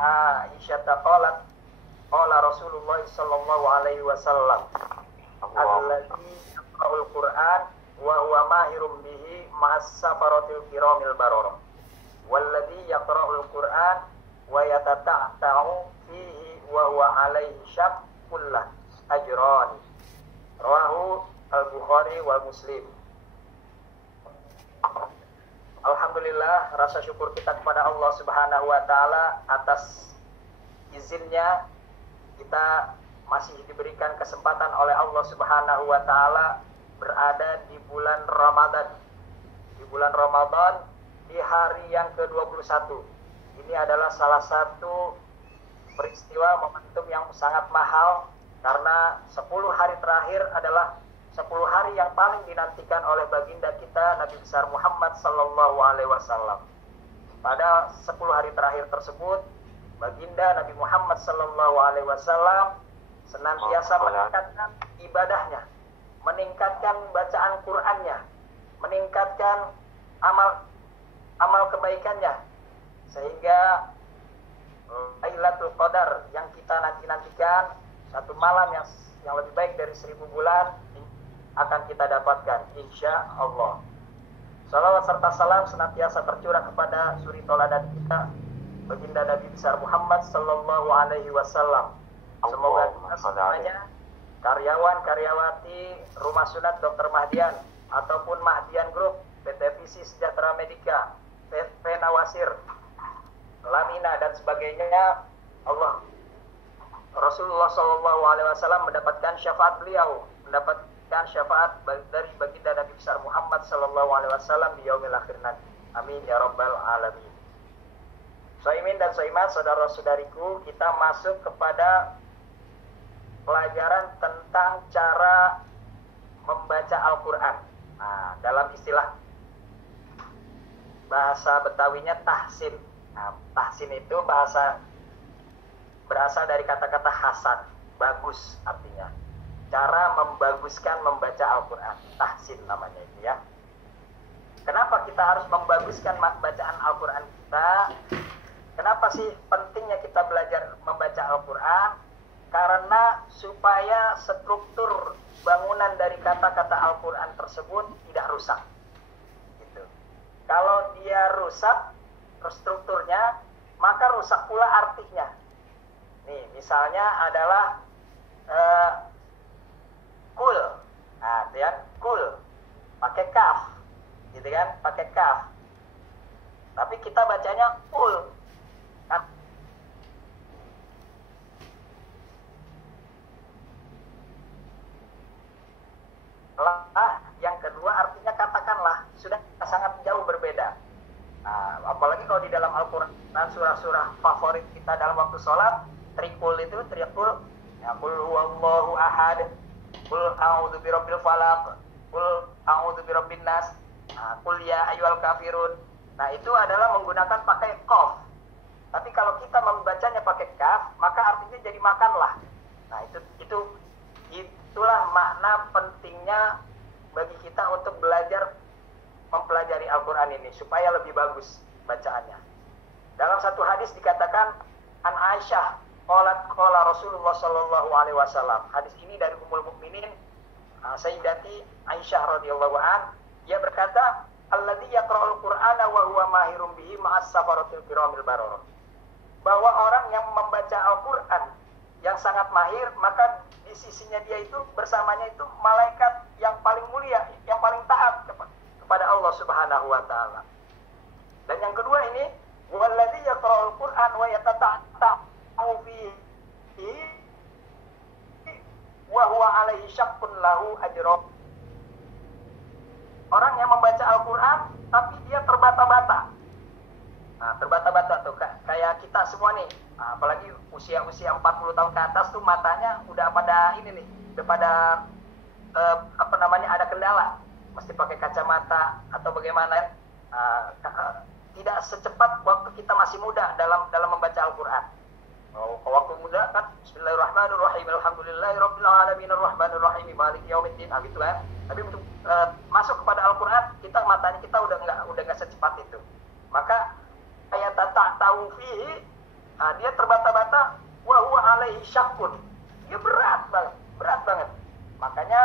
Aisyah qalat qala Rasulullah sallallahu alaihi wasallam alladzi yaqra'ul Qur'an wa huwa mahirun bihi ma'as safaratil kiramil bararah walladzi yaqra'ul Qur'an wa yatata'ta'u fihi wa huwa alaihi syaqqullah ajran. Rawahu Al-Bukhari wal Muslim. Alhamdulillah, rasa syukur kita kepada Allah Subhanahu wa taala atas izinnya kita masih diberikan kesempatan oleh Allah Subhanahu wa taala berada di bulan Ramadan. Di bulan Ramadan di hari yang ke-21. Ini adalah salah satu peristiwa momentum yang sangat mahal karena 10 hari terakhir adalah 10 hari yang paling dinantikan oleh baginda kita Nabi besar Muhammad sallallahu alaihi wasallam. Pada 10 hari terakhir tersebut, baginda Nabi Muhammad sallallahu alaihi wasallam senantiasa meningkatkan ibadahnya, meningkatkan bacaan Qur'annya, meningkatkan amal kebaikannya, sehingga Lailatul Qadar yang kita nantikan, satu malam yang lebih baik dari 1000 bulan akan kita dapatkan insya Allah. Salawat serta salam senantiasa tercurah kepada suri toladan kita baginda Nabi besar Muhammad sallallahu alaihi wasallam. Semoga kita semuanya karyawan-karyawati Rumah Sunat Dr. Mahdian ataupun Mahdian Group, PT Visi Sejahtera Medika, V Nawasir, Lamina dan sebagainya, Allah Rasulullah sallallahu alaihi wasallam mendapatkan syafaat beliau, mendapatkan syafaat dari baginda Nabi besar Muhammad sallallahu alaihi wasallam di yaumil akhir nanti. Amin ya rabbal alamin. Shaimin dan shaimat, saudara-saudariku, kita masuk kepada pelajaran tentang cara membaca Al-Qur'an. Nah, dalam istilah bahasa Betawinya tahsin. Nah, tahsin itu berasal dari kata-kata hasan, bagus artinya. Cara membaguskan membaca Al-Quran, tahsin namanya itu ya. Kenapa kita harus membaguskan bacaan Al-Quran kita? Kenapa sih pentingnya kita belajar membaca Al-Quran? Karena supaya struktur bangunan dari kata-kata Al-Quran tersebut tidak rusak. Gitu. Kalau dia rusak strukturnya, maka rusak pula artinya. Nih, misalnya adalah kul, nah itu kan kul, pakai kaf, gitu kan, pakai kaf. Tapi kita bacanya kul. Yang kedua artinya katakanlah sudah sangat jauh berbeda. Nah, apalagi kalau di dalam Al-Quran surah-surah favorit kita dalam waktu sholat, trikul itu, trikul, ya kul huwallahu ahad, kul a'udzu birabbil falaq, kul a'udzu birabbin nas, kul ya ayyuhal kafirun. Nah, itu adalah menggunakan pakai qaf. Tapi kalau kita membacanya pakai kaf, maka artinya jadi makanlah. Nah, itulah makna pentingnya bagi kita untuk belajar mempelajari Al-Quran ini supaya lebih bagus bacaannya. Dalam satu hadis dikatakan an Aisyah qala Rasulullah sallallahu alaihi wasallam. Hadis ini dari Ummul Mukminin Sayyidati Aisyah radhiyallahu an, dia berkata, alladzi yaqra'ul Qur'ana wa huwa mahirun bihi ma'as safaratil kiramil bararah. Bahwa orang yang membaca Al-Qur'an yang sangat mahir, maka di sisinya dia itu bersamanya itu malaikat yang paling mulia, yang paling taat kepada Allah Subhanahu wa taala. Dan yang kedua ini, walladzi yaqra'ul Qur'an wa yatata'ta'u fihi wa huwa 'alaihi syaqqun lahu ajrun. Orang yang membaca Al-Qur'an tapi dia terbata-bata. Nah, terbata-bata tuh kayak kita semua nih. Nah, apalagi usia 40 tahun ke atas tuh matanya udah pada ini nih, udah pada ada kendala. Mesti pakai kacamata atau bagaimana? Tidak secepat waktu kita masih muda dalam membaca Al-Qur'an. Waktu muda kan Bismillahirrahmanirrahim, Alhamdulillahirabbil alamin, arrahmanirrahim, maliki yaumiddin, gitu kan. Tapi untuk masuk kepada Al-Qur'an, matanya kita udah enggak secepat itu. Maka ayat ta'ta'u fihi, dia terbata-bata, wa huwa alaihi syaqqun. Dia berat banget. Makanya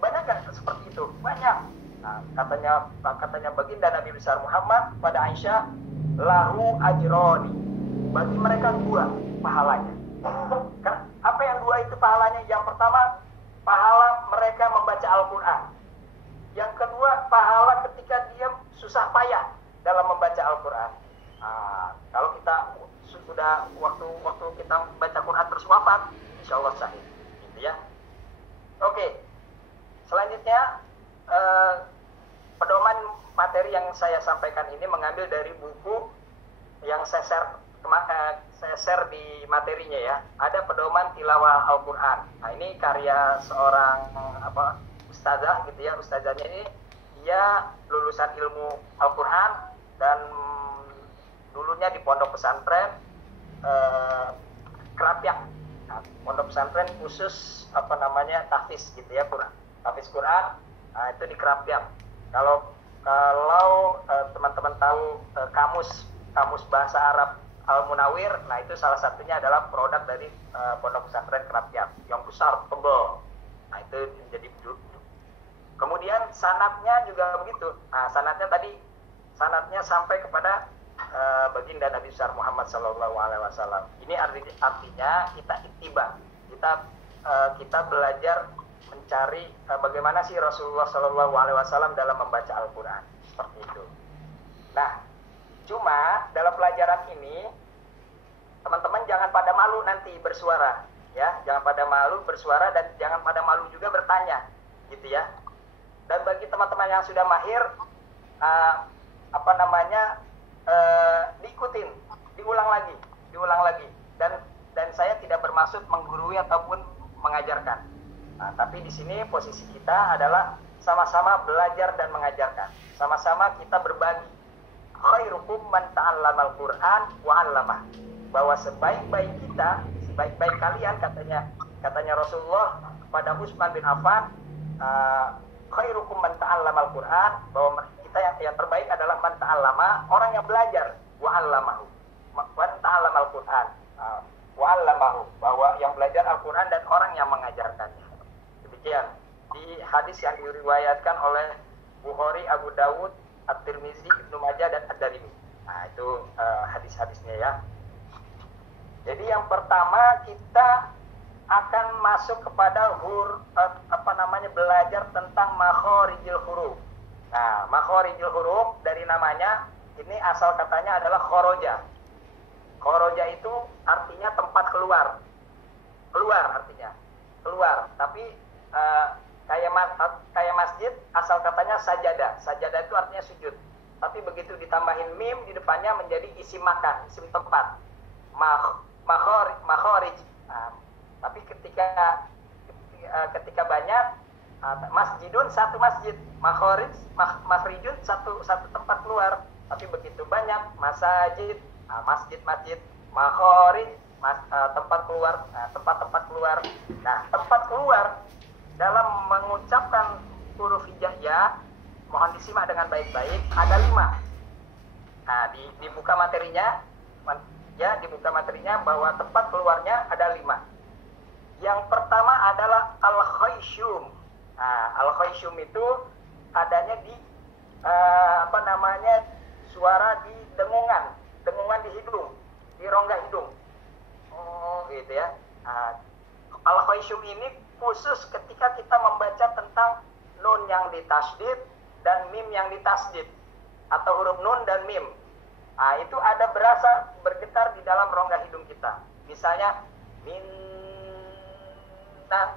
banyak kan seperti itu, banyak. Nah, katanya baginda Nabi besar Muhammad pada Aisyah, lahu ajroni, bagi mereka 2 pahalanya. Apa yang 2 itu pahalanya? Yang pertama, pahala mereka membaca Al-Quran. Yang kedua, pahala ketika dia susah payah dalam membaca Al-Quran. Kalau kita sudah waktu kita baca Quran terus wafat, insya Allah sahih, gitu ya. Oke. Selanjutnya, pedoman materi yang saya sampaikan ini mengambil dari buku yang saya share di materinya ya. Ada pedoman tilawah Al-Quran. Nah, ini karya seorang ustazah gitu ya. Ustazahnya ini dia lulusan ilmu Al-Quran dan dulunya di pondok pesantren Kerapyak. Nah, pondok pesantren khusus tahfiz gitu ya, tahfiz Quran. Nah, itu di Kerapyak. Kalau teman-teman tahu kamus bahasa Arab Al-Munawir, nah itu salah satunya adalah produk dari pondok pesantren Kerapyak yang besar, tebal. Nah, itu menjadi kemudian sanadnya juga begitu. Nah, sanadnya sampai kepada baginda Nabi besar Muhammad SAW. Ini artinya kita ittiba, kita belajar mencari bagaimana sih Rasulullah SAW dalam membaca Al-Quran, seperti itu. Nah, cuma dalam pelajaran ini teman-teman jangan pada malu nanti bersuara, ya, jangan pada malu bersuara dan jangan pada malu juga bertanya, gitu ya. Dan bagi teman-teman yang sudah mahir, diikutin, diulang lagi, dan saya tidak bermaksud menggurui ataupun mengajarkan. Nah, tapi di sini posisi kita adalah sama-sama belajar dan mengajarkan, sama-sama kita berbagi. Khairukum man ta'allamal Qur'an wa 'allamah. Bahwa sebaik-baik kalian katanya Rasulullah kepada Utsman bin Affan, khairukum man ta'allamal Qur'an, bahwa kita yang terbaik adalah man ta'allama, orang yang belajar, wa 'allamahu. Man ta'allamal Qur'an wa 'allamahu, bahwa yang belajar Al-Qur'an dan orang yang mengajarkannya. Demikian di hadis yang diriwayatkan oleh Bukhari, Abu Dawud, At-Tirmizi, Ibnu Majah dan Ad-Darimi. Nah, itu hadis-hadisnya ya. Jadi yang pertama kita akan masuk kepada belajar tentang makhorijil huruf. Nah, makhorijil huruf dari namanya ini asal katanya adalah khoroja. Khoroja itu artinya tempat keluar. Artinya keluar. Tapi kayak masjid asal katanya sajadah. Sajadah itu artinya sujud. Tapi begitu ditambahin mim di depannya menjadi isim makan, isim tempat. Makhorij. Tapi ketika banyak, masjidun satu masjid, makhrijun satu tempat keluar. Tapi begitu banyak masjid, masjid, makhorij, tempat keluar, tempat-tempat keluar. Nah, tempat keluar dalam mengucapkan huruf hijaiyah, mohon disimak dengan baik-baik, ada 5. Nah, dibuka materinya, ya, dibuka materinya bahwa tempat keluarnya ada 5. Yang pertama adalah al-khayshum. Nah, al-khayshum itu adanya di suara di dengungan di hidung, di rongga hidung. Gitu ya. Al-khayshum ini khusus ketika kita membaca tentang nun yang ditasydid dan mim yang ditasydid, atau huruf nun dan mim. Nah, itu ada berasa bergetar di dalam rongga hidung kita. Misalnya minna,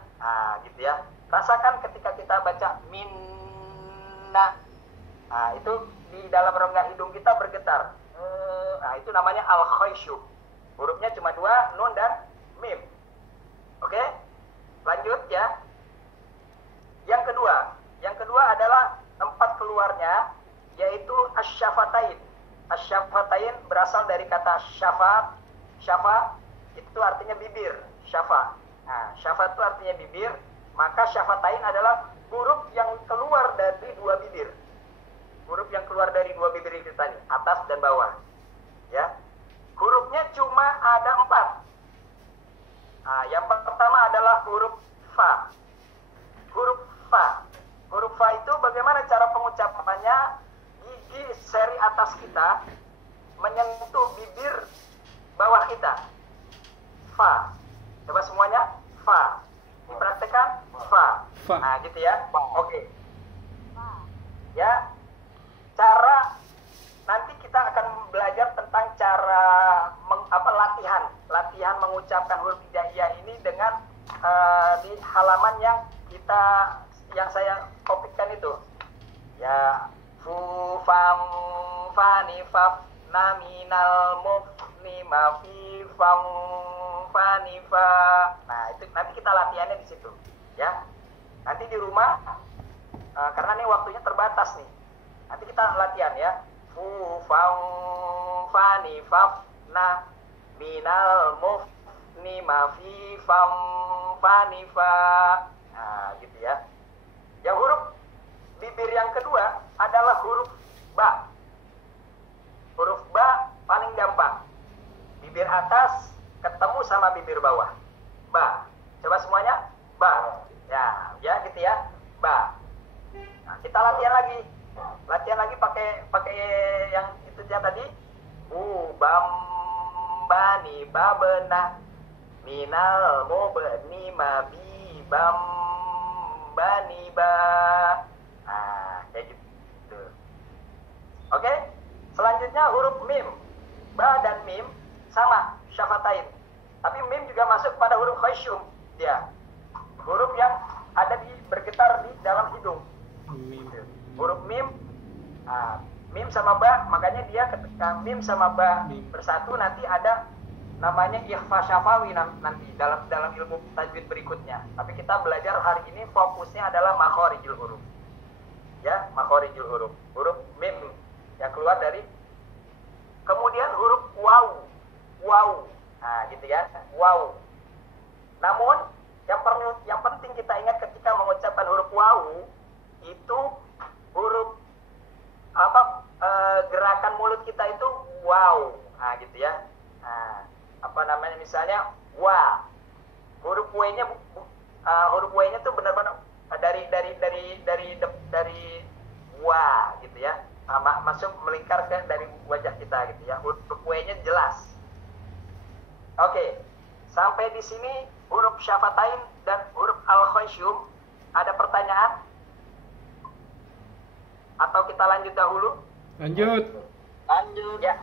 gitu ya. Rasakan ketika kita baca minna, itu di dalam rongga hidung kita bergetar. Nah, itu namanya al-khayshum. Hurufnya cuma 2, nun dan mim. Oke? Lanjut ya. Yang kedua adalah tempat keluarnya, yaitu asy-syafatain. Asy-syafatain berasal dari kata syafa. Syafa itu artinya bibir, syafa. Nah, syafa itu artinya bibir, maka syafatain adalah huruf yang keluar dari 2 bibir. Huruf yang keluar dari 2 bibir kita nih, atas dan bawah. Ya. menyentuh bibir bawah kita. Fa. Coba semuanya, fa. Dipraktekkan, fa. Nah, gitu ya. Oke. Ya. Cara nanti kita akan belajar tentang cara latihan mengucapkan huruf hijaiyah ini dengan di halaman yang saya topikkan itu. Ya, fu fam fani faf naminal mufni mafi fam fani fa. Nah, itu nanti kita latihannya di situ, ya. Nanti di rumah karena nih waktunya terbatas nih. Nanti kita latihan ya. Fu fam fani faf na minal mufni mafi fam fani fa. Nah, gitu ya. Yang huruf bibir yang kedua adalah huruf ba. Huruf ba paling gampang. Bibir atas ketemu sama bibir bawah. Ba. Coba semuanya. Ba. Ya gitu ya. Ba. Nah, kita latihan lagi. Latihan lagi pakai yang itu aja tadi. Bam bani babena minal mubni mabi bam bani ba. Nah, kayak gitu. Oke? Selanjutnya huruf mim. Ba dan mim sama syafatain. Tapi mim juga masuk pada huruf khaysyum dia. Huruf yang ada bergetar di dalam hidung. Huruf mim, mim sama ba, makanya dia ketika mim sama ba bersatu nanti ada namanya ikhfa syafawi nanti dalam ilmu tajwid berikutnya. Tapi kita belajar hari ini fokusnya adalah makhorijul huruf. Ya, makhorijul huruf. Huruf mim yang keluar dari, kemudian huruf waw. Waw. Nah, gitu ya. Waw. Namun yang penting kita ingat ketika mengucapkan huruf waw itu huruf gerakan mulut kita itu wow. Nah, gitu ya. Nah, misalnya wa. Huruf w-nya tuh benar-benar dari wa gitu ya. Masuk melingkar ke dari wajah kita gitu ya. Huruf w-nya jelas. Oke. Sampai di sini huruf syafatain dan huruf al-khaysyum. Ada pertanyaan? Atau kita lanjut dahulu? Lanjut. Ya.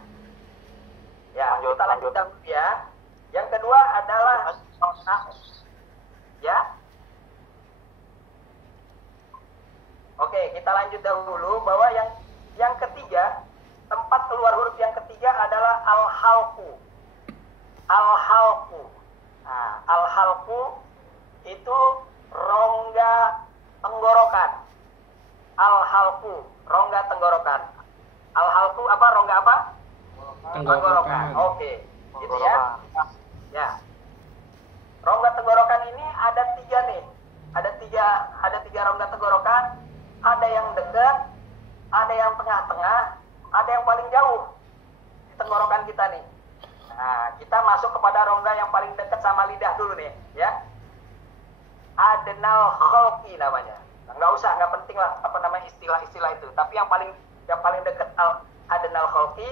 Ya, kita lanjut dahulu ya. Yang kedua adalah ya. Oke, kita lanjut dahulu bahwa yang ketiga, tempat keluar huruf yang ketiga adalah al-halqu. Al-halqu. Nah, al-halqu itu rongga tenggorokan. Al-halqu, rongga tenggorokan. Al-halqu apa? Rongga apa? Tenggorokan. Oke. Gitu ya. Ya. Rongga tenggorokan ini ada tiga nih. Ada tiga rongga tenggorokan. Ada yang dekat, ada yang tengah-tengah, ada yang paling jauh di tenggorokan kita nih. Nah, kita masuk kepada rongga yang paling dekat sama lidah dulu nih, ya. Adnal khalqi namanya. Nggak penting lah apa namanya istilah-istilah itu. Tapi yang paling dekat adnal khalqi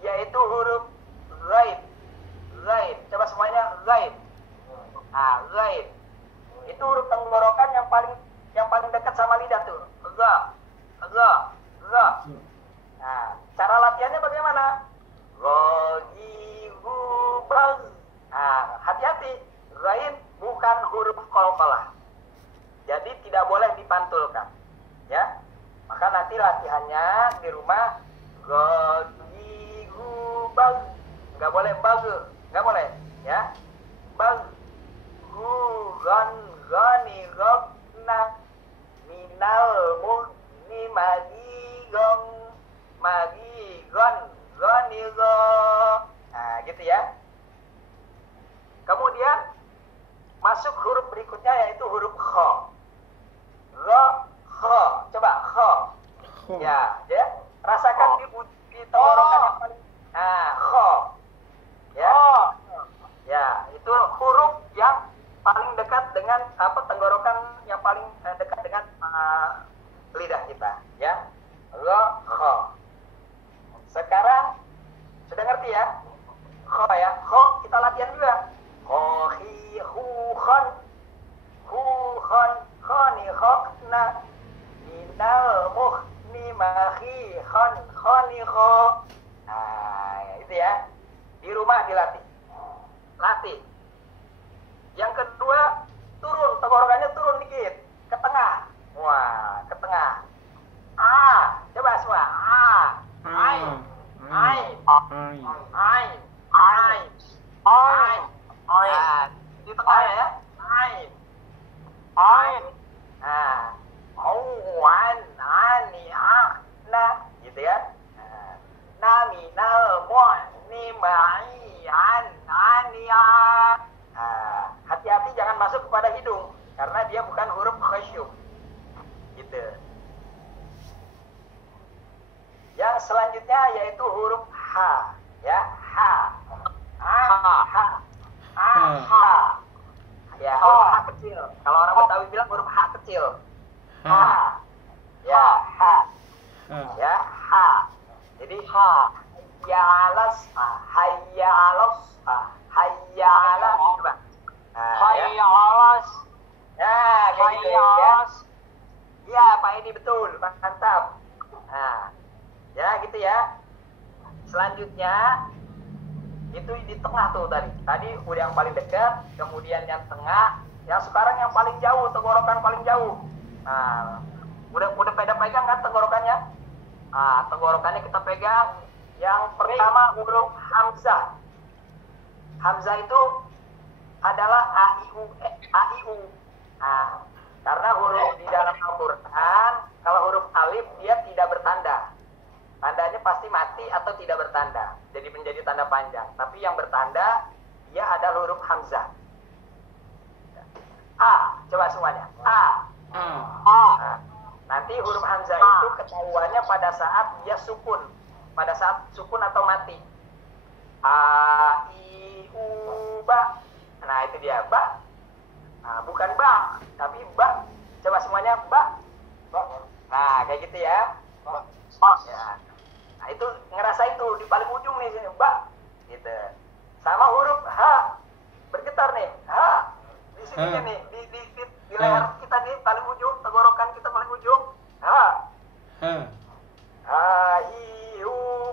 yaitu huruf ghaib. Ghaib. Coba semuanya ghaib. Nah, ghaib. Itu huruf tenggorokan yang paling dekat sama lidah tuh. Ga. Nah, cara latihannya bagaimana? Ghaibubaz. Nah, hati-hati. Ghaib bukan huruf qalqalah. Jadi tidak boleh dipantulkan. Ya. Maka nanti latihannya di rumah ghaibubaz. Enggak boleh bag. Enggak boleh, ya. Bag. Gani gogna minal muhni gani go. Nah, gitu ya. Kemudian masuk huruf berikutnya yaitu huruf kha. Kha. Coba kha. Ya. Rasakan di tenggorokan yang paling. Nah, kha. Ya. Ya, itu huruf yang paling dekat dengan tenggorokan yang paling dekat dengan lidah kita, ya. Kha. Sekarang Di rumah dilatih. Latih. Yang kedua, turun, tenggorokannya turun dikit. Ke tengah. Wah, ke tengah. Coba semua. Ai. Ai. Ai. Ai. Ai. Ai. Di tengah ya. Ai. Ai. Wan, ani, na, gitu ya. Nami, namuan, ni, mai, ani, hati-hati jangan masuk kepada hidung karena dia bukan huruf khasyum. Gitu. Yang selanjutnya yaitu huruf H, ya, H. Ya, huruf H kecil. Kalau orang Betawi bilang huruf H kecil. H. Ya, H. Ya, H. Jadi H. Ya alas, hayya alas, hayya ala. Coba. Hayya alas. Ya, kayak gitu ya. Ya, Pak Edi betul, mantap. Nah, ya gitu ya. Selanjutnya itu di tengah tuh tadi. Tadi udah yang paling dekat, kemudian yang tengah, yang sekarang yang paling jauh, tenggorokan paling jauh. Nah, udah pegang kan tenggorokannya? Tenggorokannya kita pegang. Yang pertama huruf hamzah. Hamzah itu adalah a-i-u. Karena huruf di dalam Al-Quran, kalau huruf alif dia tidak bertanda. Tandanya pasti mati atau tidak bertanda. Jadi menjadi tanda panjang. Tapi yang bertanda, dia adalah huruf hamzah. A, coba semuanya. A. Nanti huruf hamzah itu ketahuannya pada saat dia sukun. Pada saat sukun atau mati. A, I, U, Ba. Nah itu dia, Ba. Bukan Ba, tapi Ba. Coba semuanya, Ba. Nah kayak gitu ya. Ya. Nah itu ngerasa itu di paling ujung nih sini, Ba. Gitu. Sama huruf H. Bergetar nih, H. Di sininya nih, di leher kita nih paling ujung, tenggorokan kita paling ujung. H.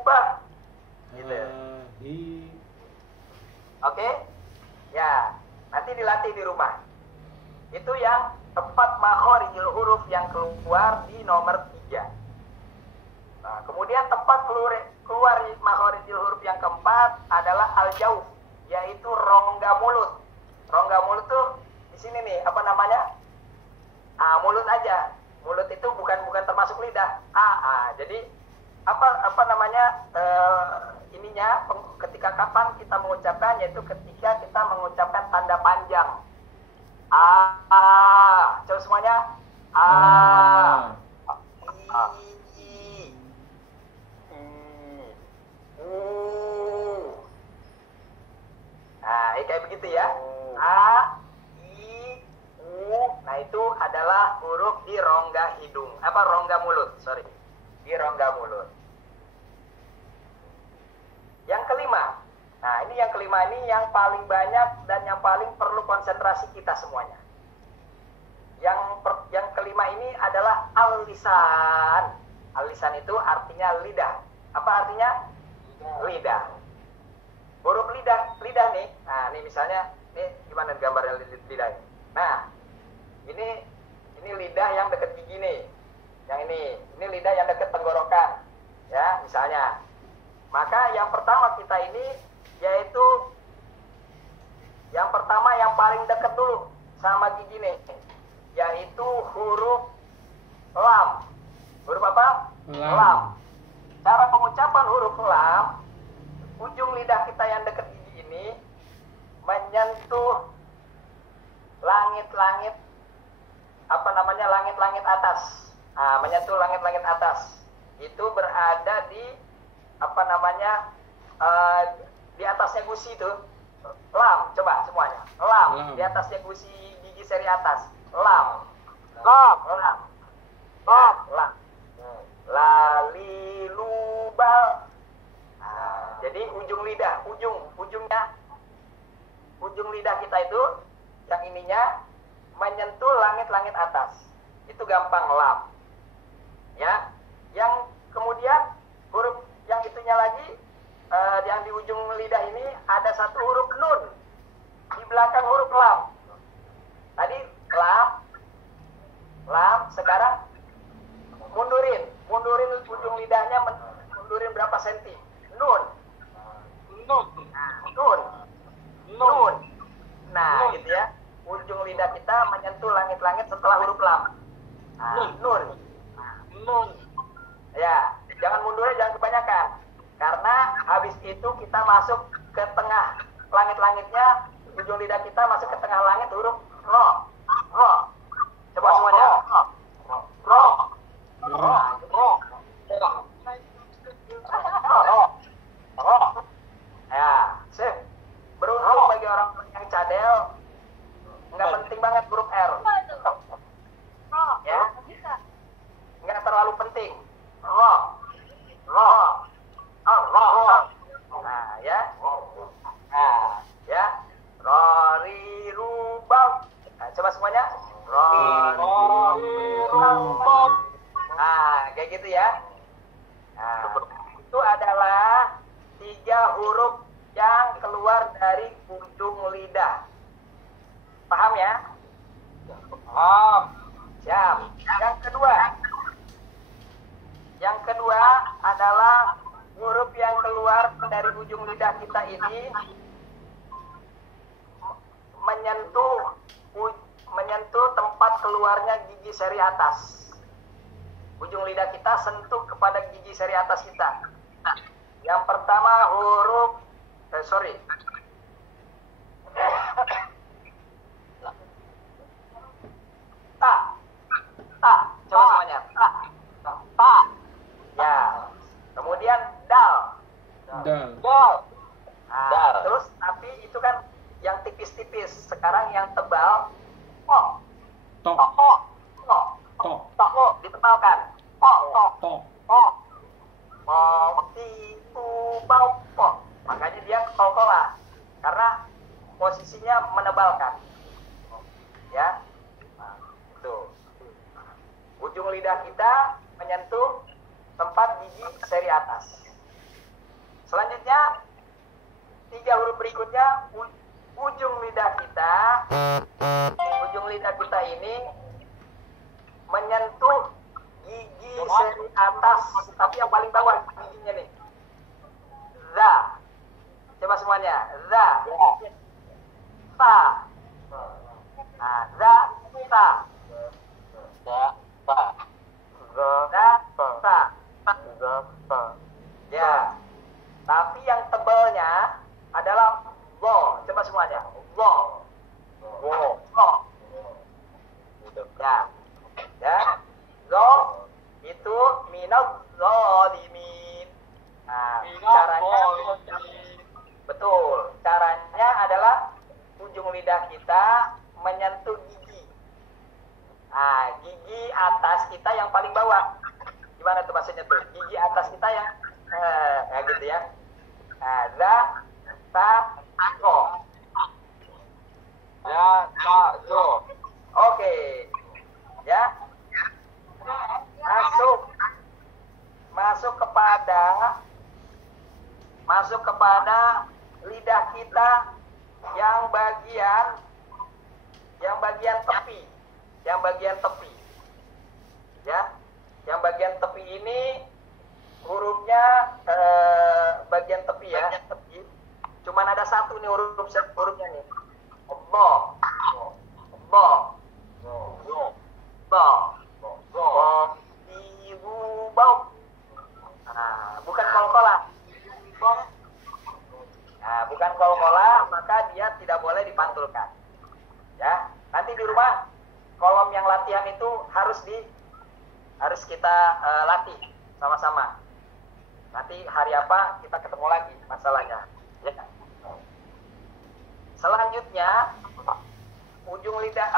Ba. Gitu. Oke? Ya, nanti dilatih di rumah. Itu yang tempat makhorijul huruf yang keluar di nomor 3. Nah, kemudian tempat keluar makhorijul huruf yang keempat adalah al-jauf, yaitu rongga mulut. Rongga mulut tuh di sini nih, apa namanya? Mulut aja. Mulut itu bukan termasuk lidah. Jadi apa namanya? Ininya ketika kapan kita mengucapkan, yaitu ketika kita mengucapkan tanda panjang. Coba semuanya. Kayak begitu ya. A, I, U. Nah itu adalah huruf di rongga hidung. Rongga mulut, sorry. Di rongga mulut. Yang kelima. Nah ini yang kelima ini yang paling banyak dan yang paling perlu konsentrasi kita semuanya. Yang kelima ini adalah al-lisan. Al-lisan itu artinya lidah. Apa artinya? Lidah. Huruf lidah nih. Nah, ini misalnya, ini gimana gambarnya lidah ini? Nah, ini lidah yang dekat gigi nih. Yang ini lidah yang dekat tenggorokan. Ya, misalnya. Maka yang pertama kita ini yaitu yang pertama yang paling dekat dulu sama gigi nih, yaitu huruf lam. Huruf apa? Lam. Cara pengucapan huruf lam, ujung lidah kita yang dekat gigi ini menyentuh langit-langit langit-langit atas. Menyentuh langit-langit atas. Itu berada di di atasnya gusi itu. Lam, coba semuanya. Lam. Di atasnya gusi gigi seri atas. Lam. Lam. Lalilubal. Jadi ujung lidah kita itu yang ininya menyentuh langit-langit atas. Itu gampang, lam. Ya. Yang kemudian huruf yang itunya lagi yang di ujung lidah ini ada satu huruf nun di belakang huruf lam. Tadi lam, sekarang mundurin ujung lidahnya, mundurin berapa senti? Nun. Nah, gitu ya. Ujung lidah kita menyentuh langit-langit setelah huruf lam. Nun. Ya, jangan mundurnya, jangan kebanyakan. Karena habis itu kita masuk ke tengah langit-langitnya, ujung lidah kita masuk ke tengah langit huruf ro. Coba semuanya. Ro. Ya, sip. Beruntung bagi orang yang cadel, nggak penting banget huruf R. Ya, nggak terlalu penting. Ro. Nah, ya. Ya. Rori rubam. Nah, coba semuanya. Rori rubam. Nah, kayak gitu ya. Nah, itu adalah 3 huruf yang keluar dari ujung lidah. Paham ya? Paham. Siap. Yang kedua adalah huruf yang keluar dari ujung lidah kita ini menyentuh tempat keluarnya gigi seri atas. Ujung lidah kita sentuh kepada gigi seri atas kita. Yang pertama huruf ta. Coba semuanya. Ta. Ya. Kemudian dal. Nah, terus tapi itu kan yang tipis-tipis. Sekarang yang tebal. Ditebalkan. Makanya dia kol-kolah karena posisinya menebalkan. Ya. Nah, itu. Ujung lidah kita menyentuh tempat gigi seri atas. Selanjutnya 3 huruf berikutnya ujung lidah kita ini menyentuh gigi seri atas, tapi yang paling bawah giginya nih. Za. Coba semuanya. Za. Ta. Nah, za, ta. Ya. Tapi yang tebalnya adalah go. Coba semuanya. Go. Ya. Ya. Go itu minal zalimin. Nah, caranya betul. Caranya adalah ujung lidah kita menyentuh gigi. Nah, gigi atas kita yang paling bawah. Gimana tuh bahasanya tuh? Gigi atas kita yang ya gitu ya. Nah, za, ta, go. Ya, ta, go. Oke. Ya. Masuk kepada lidah kita yang bagian tepi. Ya. Yang bagian tepi ini hurufnya bagian tepi ya, tepi. Cuman ada satu nih hurufnya nih. Bo. Nah, bukan kol-kolah. Nah, bukan kol-kolah, maka dia tidak boleh dipantulkan. Ya, nanti di rumah kolom yang latihan itu harus kita latih sama-sama. Nanti hari apa kita ketemu lagi masalahnya. Ya. Selanjutnya ujung lidah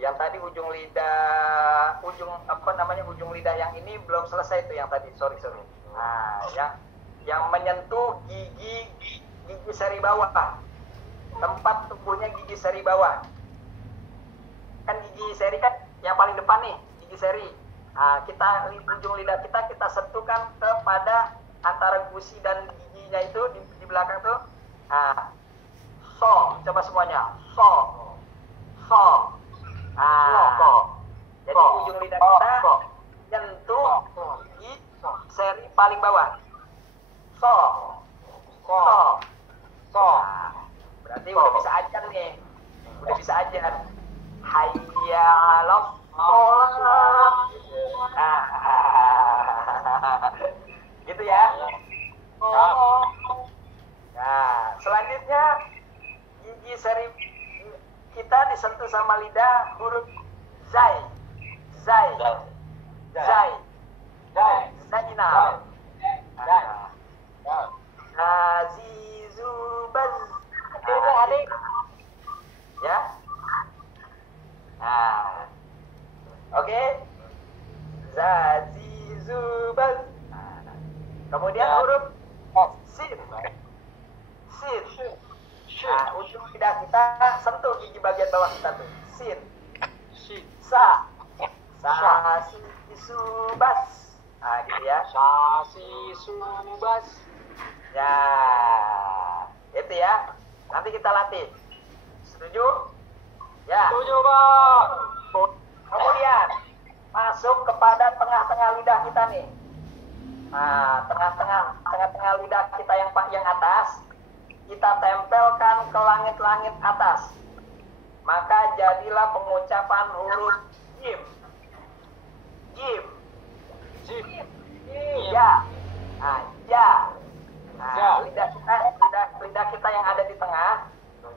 yang tadi ujung lidah yang ini belum selesai itu yang tadi. Sorry. Nah, yang menyentuh gigi seri bawah. Tempat tumbuhnya gigi seri bawah. Kan gigi seri kan yang paling depan nih, gigi seri. Nah, ujung lidah kita sentuhkan kepada antara gusi dan giginya itu di belakang tuh. Nah, so, coba semuanya. So. Jadi ujung lidah kita nyentuh di seri paling bawah. So. Nah, berarti udah bisa ajan nih. Udah bisa ajan. Hayya 'alas shalah. Gitu ya. Nah, selanjutnya gigi seri kita disentuh sama lidah huruf zai. Zainal. Azizubaz. Ya. Nah. Oke. Zazizubaz. Kemudian huruf sin. Nah, ujung lidah kita sentuh gigi bagian bawah kita tuh. Sin. Sa. Si subas. Nah, gitu ya. Si subas. Ya. Itu ya. Nanti kita latih. Setuju? Ya. Setuju, Pak. Kemudian masuk kepada tengah-tengah lidah kita nih. Nah, tengah-tengah lidah kita yang atas kita tempelkan ke langit-langit atas. Maka jadilah pengucapan huruf jim. Ya. Nah, ya. Nah, lidah kita yang ada di tengah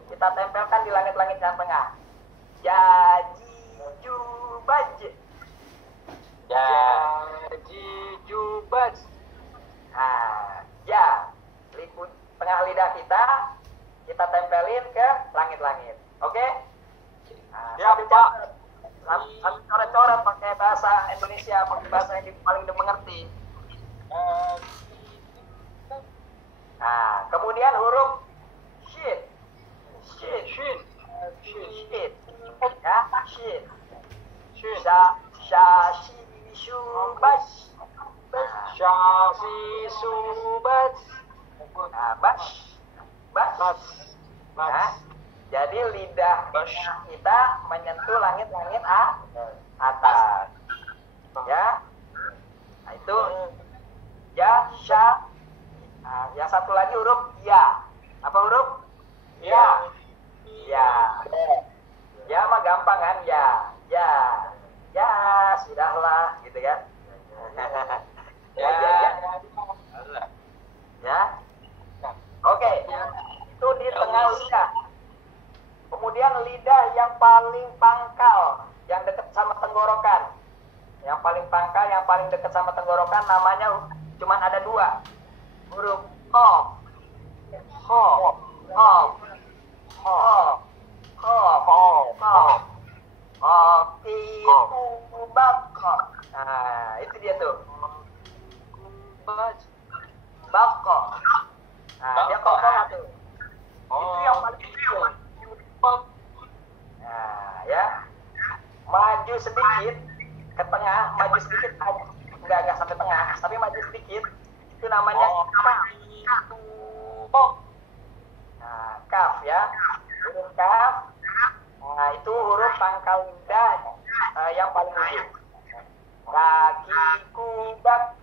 kita tempelkan di langit-langit yang tengah. Jubaj. Nah, ya. Tengah lidah kita tempelin ke langit-langit. Oke? Nah, Ya, Pak. Sambil coret-coret pakai bahasa Indonesia, pakai bahasa yang paling dimengerti. Nah, kemudian huruf shin. Ya, shin. Syashi subas. Nah, bas. Nah, jadi lidah kita menyentuh langit-langit atas. Ya. Nah, itu ya, sya. Nah, yang satu lagi huruf ya. Apa huruf? Ya. Ya mah gampang kan? Ya. Sudahlah, gitu kan? Ya. Oke. Itu di tengah lidah. Kemudian lidah yang paling pangkal, yang dekat sama tenggorokan. Yang paling pangkal, yang paling dekat sama tenggorokan namanya cuman ada dua. Huruf ho. Nah, itu dia tuh. Bako. Nah, dia kokoh tuh. Itu yang paling kecil. Nah, ya. Maju sedikit ke tengah, enggak sampai tengah, tapi maju sedikit. Itu namanya kaf. Nah, kaf ya. Huruf kaf. Nah, itu huruf pangkal lidah yang paling ujung. Kaki kubak.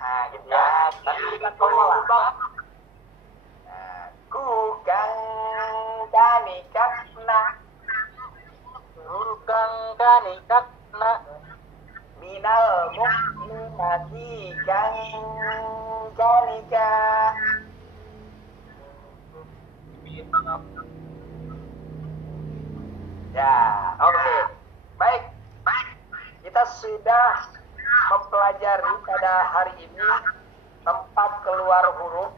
Nah, gitu ya. Tapi kita tolak. Nah, kukang danikakna. Minal mu'minati kang danika. Ya, oke. Baik. Kita sudah mempelajari pada hari ini tempat keluar huruf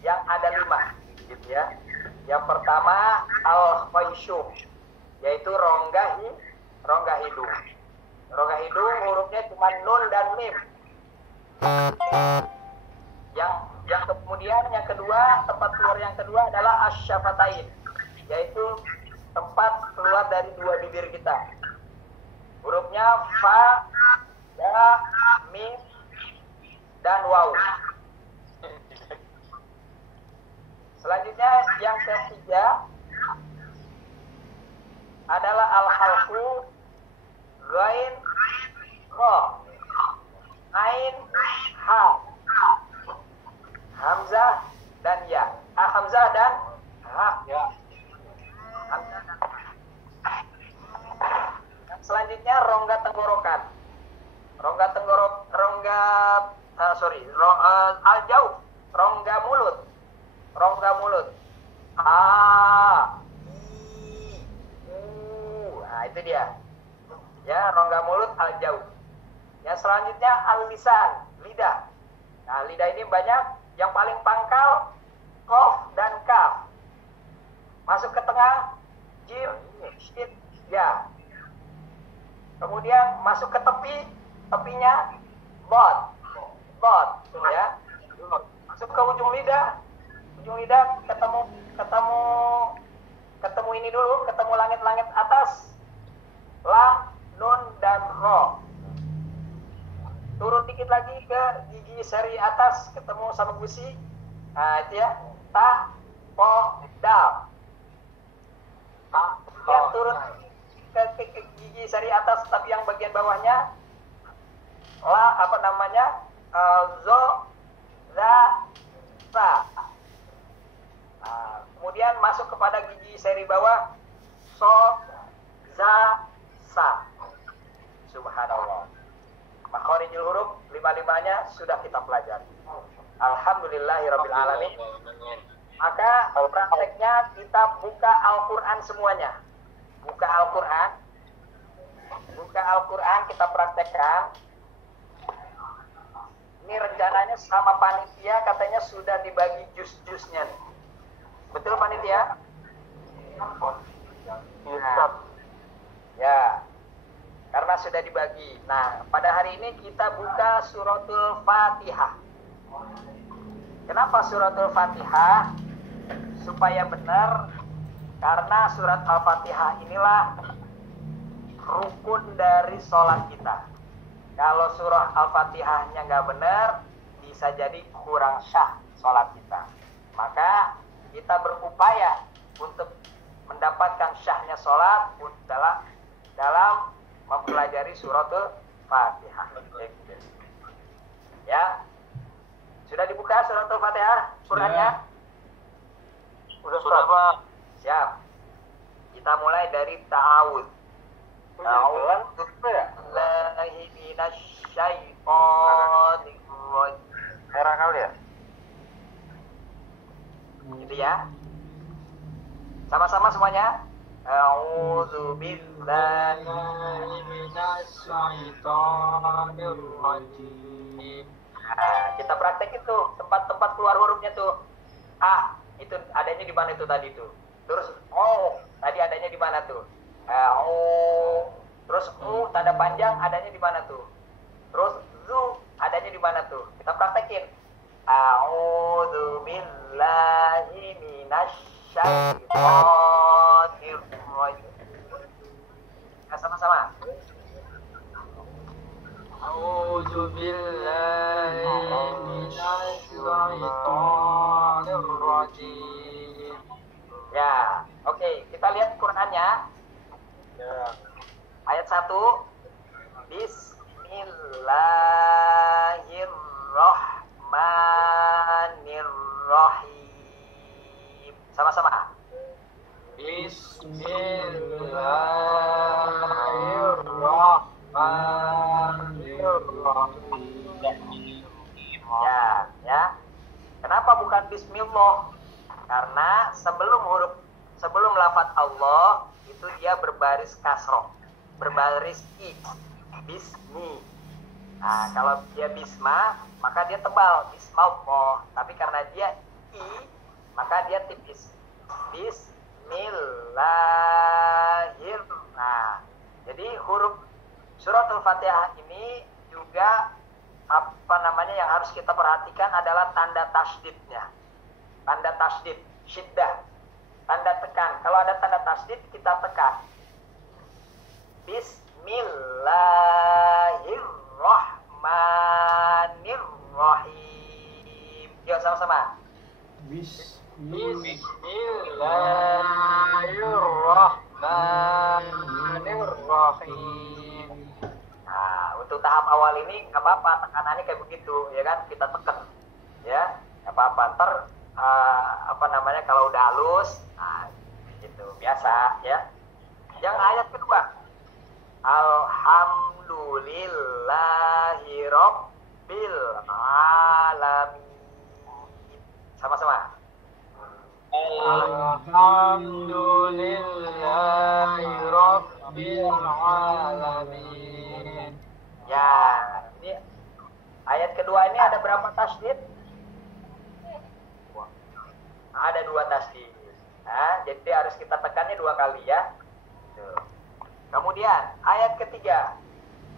yang ada 5, gitu ya. Yang pertama al-khayshum, yaitu rongga hidung. Rongga hidung hurufnya cuma nun dan mim. Yang kemudian yang kedua, tempat keluar yang kedua adalah asyafatain, yaitu tempat keluar dari dua bibir kita. Hurufnya fa, ya, mim, dan waw. Selanjutnya yang ketiga adalah al-halqu ghain ra ain ha hamzah dan ya. Hamzah dan ha. Ya. Hamzah dan ha. Selanjutnya rongga tenggorokan. Al-jauh, rongga mulut. Nah, itu dia. Ya, rongga mulut al-jauh. Ya, selanjutnya al-lisan, lidah. Nah, lidah ini banyak, yang paling pangkal qaf dan kaf. Masuk ke tengah jim, shin, ya. Kemudian masuk ke tepinya bot, ya. Masuk ke ujung lidah ketemu ini dulu, ketemu langit-langit atas, lam, nun dan ro. Turun dikit lagi ke gigi seri atas, ketemu sama gusi. Nah, itu ya, ta, po, dal. Yang turun ke gigi seri atas, tapi yang bagian bawahnya zo, za, sa. Nah, kemudian masuk kepada gigi seri bawah, so, za, sa. Subhanallah. Makharijul huruf 5-5-nya sudah kita pelajari. Alhamdulillahirabbil alamin. Maka prakteknya kita buka Al-Qur'an semuanya. Buka Al-Qur'an kita praktekkan. Ini rencananya sama panitia katanya sudah dibagi jus-jusnya nih. Betul panitia? Nah, ya. Karena sudah dibagi. Nah, pada hari ini kita buka suratul Fatihah. Kenapa suratul Fatihah? Supaya benar, karena surat Al-Fatihah inilah rukun dari sholat kita. Kalau surah Al-Fatihahnya nggak benar, bisa jadi kurang syah sholat kita. Maka kita berupaya untuk mendapatkan syahnya sholat dalam mempelajari suratul Fatihah. Ya, sudah dibuka suratul Fatihah Qurannya? Sudah Pak. Siap. Kita mulai dari ta'awud. Ta'awud billahi minasyaitonir rajim. Merah kali ya? Gitu ya. Sama-sama semuanya. A'udzu billahi minasyaitonir rajim. Nah, kita praktek itu tempat-tempat keluar hurufnya tuh. A itu adanya di mana itu tadi tuh. Terus tadi adanya di mana tuh? Terus tanda panjang adanya di mana tuh? Terus zu adanya di mana tuh? Kita praktekin. A'udzu billahi minasyaitonir rajim. Nah, sama-sama. A'udzu billahi minasyaitonir rajim. Ya, oke, kita lihat Qurannya. Ya. Ayat 1. Bismillahirrahmanirrahim. Sama-sama. Bismillahirrahmanirrahim. Ya. Kenapa bukan bismillah? Karena sebelum lafaz Allah itu dia berbaris kasroh, berbaris i, bismi. Nah, kalau dia bisma, maka dia tebal, bismallah. Tapi karena dia i, maka dia tipis. Bismillahirrahmanirrahim. Nah, jadi huruf suratul Fatihah ini juga yang harus kita perhatikan adalah tanda tasdidnya. Tanda tasdid, syiddah, tanda tekan. Kalau ada tanda tasdid, kita tekan. Bismillahirrahmanirrahim. Bismillahirrahmanirrahim. Yuk sama-sama. Bismillahirrahmanirrahim. Nah, untuk tahap awal ini nggak apa-apa, tekanannya kayak begitu, ya kan? Kita tekan, ya, nggak apa-apa. Ntar apa namanya kalau udah halus, nah, gitu, biasa, ya. Yang ayat kedua, Alhamdulillahirabbil alamin. Sama-sama. Alhamdulillahirabbil alamin. Ya, ini ayat kedua ini ada berapa tasdid? Ada 2 tasdid. Nah, jadi harus kita tekannya 2 kali ya. Tuh. Kemudian ayat ketiga,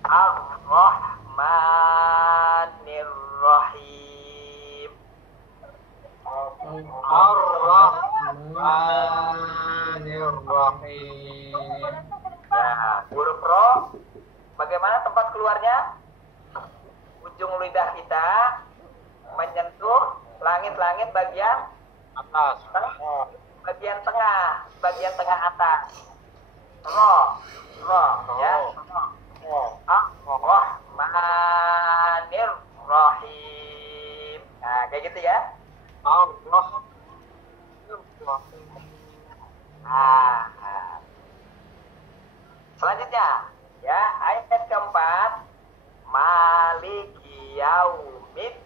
Ar-Rahmanir-Rahim. Ar-Rahmanir-Rahim. Ya, huruf ro, bagaimana tempat keluarnya? Ujung lidah kita menyentuh langit-langit bagian Atas. bagian tengah atas. Ro, ya. Ar-Rahmanir-Rahim. Nah, kayak gitu ya. Ar-Rahmanir-Rahim. Nah, selanjutnya, ya, ayat keempat, Maliki Yaumiddin.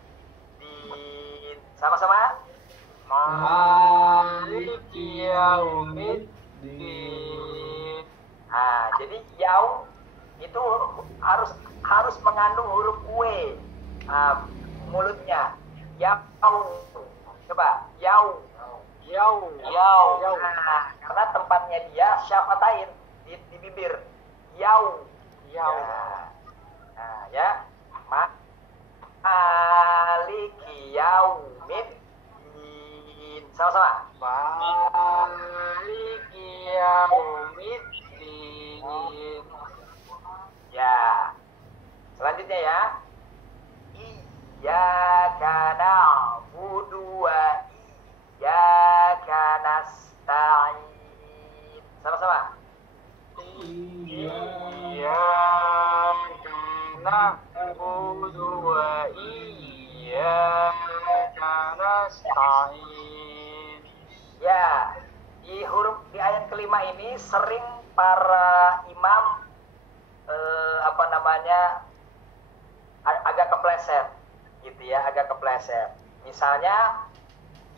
Sama-sama. Maliki Yaumiddin. Nah, jadi yaum itu harus mengandung huruf W. Mulutnya. Yaum. Coba, yaum. Yaum. Nah, karena tempatnya dia syafatain di bibir. Yaum. Yaum. Nah, ya. Maliki Yaumiddin. Sama-sama. Maliki Yaumiddin. Ya. Selanjutnya ya. Iyyaka na'budu wa iyyaka nasta'in. Sama-sama. Iyyaka na'budu wa iyyaka nasta'in. Ya, di ayat kelima ini sering para imam agak kepleset, gitu ya, agak kepleset. Misalnya,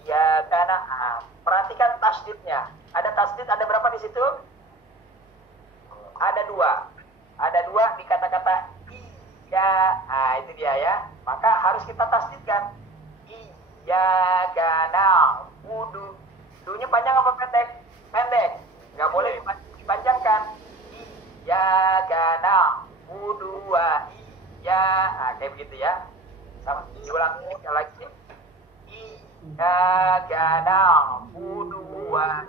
ya karena perhatikan tasdidnya. Ada tasdid, ada berapa di situ? Ada 2 di kata-kata iya. Nah, itu dia ya. Maka harus kita tasdidkan. Iyyaka na'budu. Du-nya panjang apa pendek? Pendek. Nggak boleh dipanjangkan. Iyyaka na'budu wa iya. Kayak begitu ya. Sama. Diulang lagi. Iyyaka na'budu wa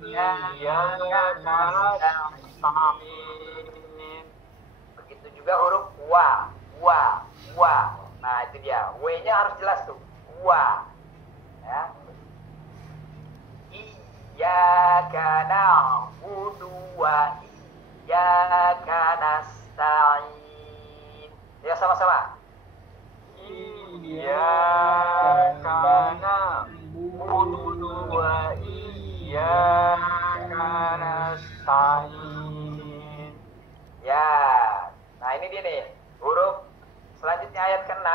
iyyaka nasta'in. Begitu juga huruf wa. Nah, itu dia. W-nya harus jelas tuh. Wa. Ya. Iyyaka na'budu wa iyyaka nasta'in. Ya, sama-sama. Iyyaka na'budu wa iyyaka nasta'in. Ya. Nah, ini dia nih. Huruf selanjutnya ayat ke-6.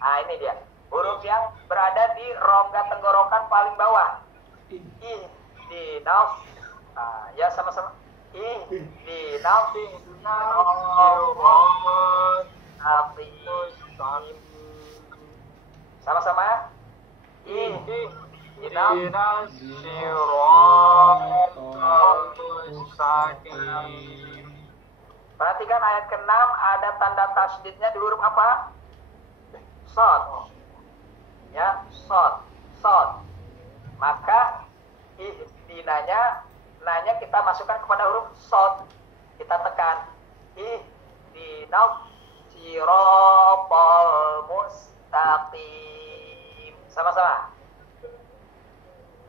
Nah, ini dia. Huruf yang berada di rongga tenggorokan paling bawah. Di naf. Ya, sama-sama. Di naf. Sama-sama. Ihdinas siratal mustaqim. Perhatikan ayat ke-6 ada tanda tasdidnya di huruf apa? Shad. Ya, shad. Maka nanya kita masukkan kepada huruf shad. Kita tekan ihdinas siratal mustaqim. Sama-sama.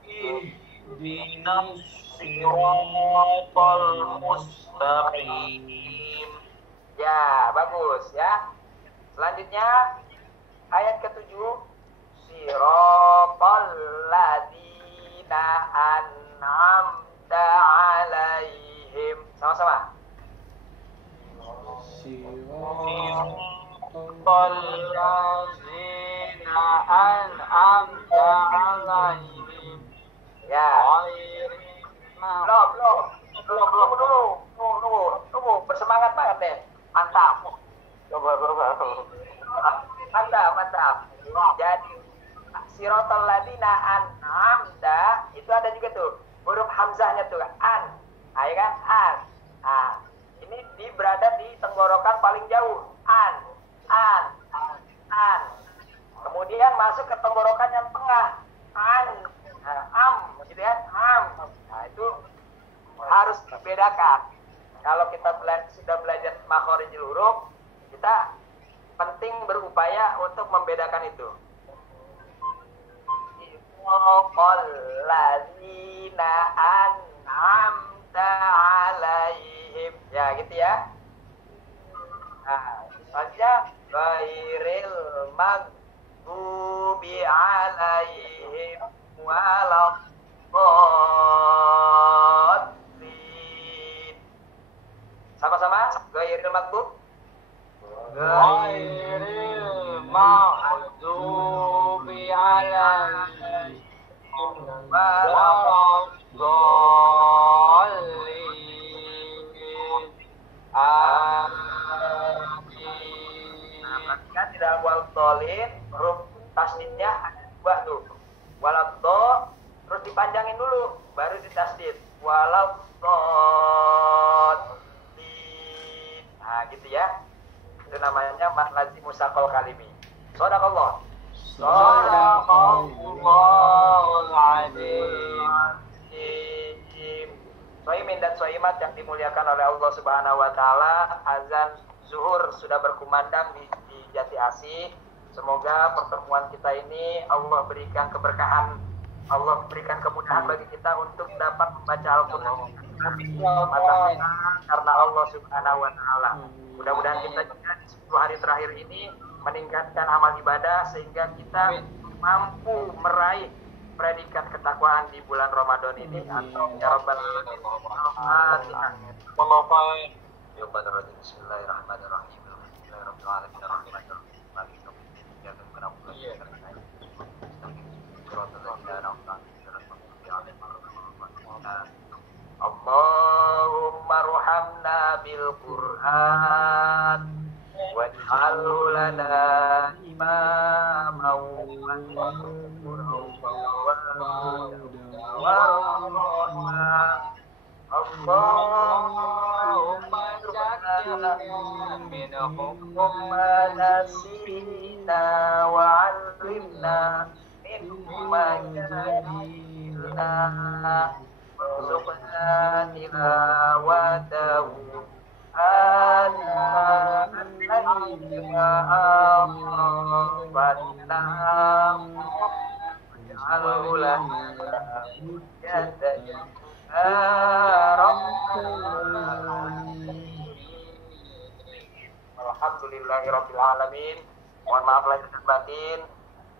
Ihdinas siratal mustaqim. Ya, bagus ya. Selanjutnya ayat ke-7, siratal ladzina an'amta 'alaihim. Sama-sama. Allazina an'amta 'alaihim. Ya. Belum. Bersemangat banget deh. Mantap. Mantap. Jadi siratal ladzina an'amta itu ada juga tuh huruf hamzahnya tuh an. Ya kan? An. Nah, ini berada di tenggorokan paling jauh. An. Kemudian masuk ke tenggorokan yang tengah. An. Am, gitu ya. Am. Nah, itu harus dibedakan. Kalau kita sudah belajar makhorijul huruf, kita penting berupaya untuk membedakan itu. Alladzina an'amta 'alaihim. Ya, gitu ya. Nah, selanjutnya ghairil maghdubi 'alaihim waladdallin. Sama-sama, ghairil maghdub. Ghairil maghdubi 'alaihim waladdallin. Perhatikan di dalam waladdallin huruf tasdidnya ada dua tuh. Waladdo terus dipanjangin dulu baru ditasdid. Waladdallin. Nah, gitu ya. Itu namanya mad lazim musaqal kalimi. Shadaqallah. Shadaqallahul azim. Soimin dan soimat yang dimuliakan oleh Allah Subhanahu wa taala, azan zuhur sudah berkumandang di Jati Asih. Semoga pertemuan kita ini Allah berikan keberkahan, Allah berikan kemudahan bagi kita untuk dapat membaca Al-Qur'an karena Allah Subhanahu wa taala. Mudah-mudahan kita juga di 10 hari terakhir ini meningkatkan amal ibadah sehingga kita mampu meraih predikat ketakwaan di bulan Ramadan ini. Amin ya rabbal alamin. Bismillahirrahmanirrahim. Allahumma arhamna bil Qur'an waj'alhu lana imaman wa Allahumma ja'alna minhum ma nasina wa 'allimna mimma jahilna warzuqna tilawatahu ana al-layli wa atrafan waj'alhu lana hujjatan Alhamdulillahirabbil alamin. Mohon maaf lahir dan batin.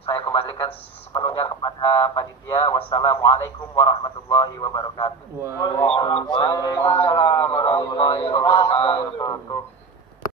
Saya kembalikan sepenuhnya kepada panitia. Wassalamualaikum warahmatullahi wabarakatuh. Waalaikumsalam warahmatullahi wabarakatuh.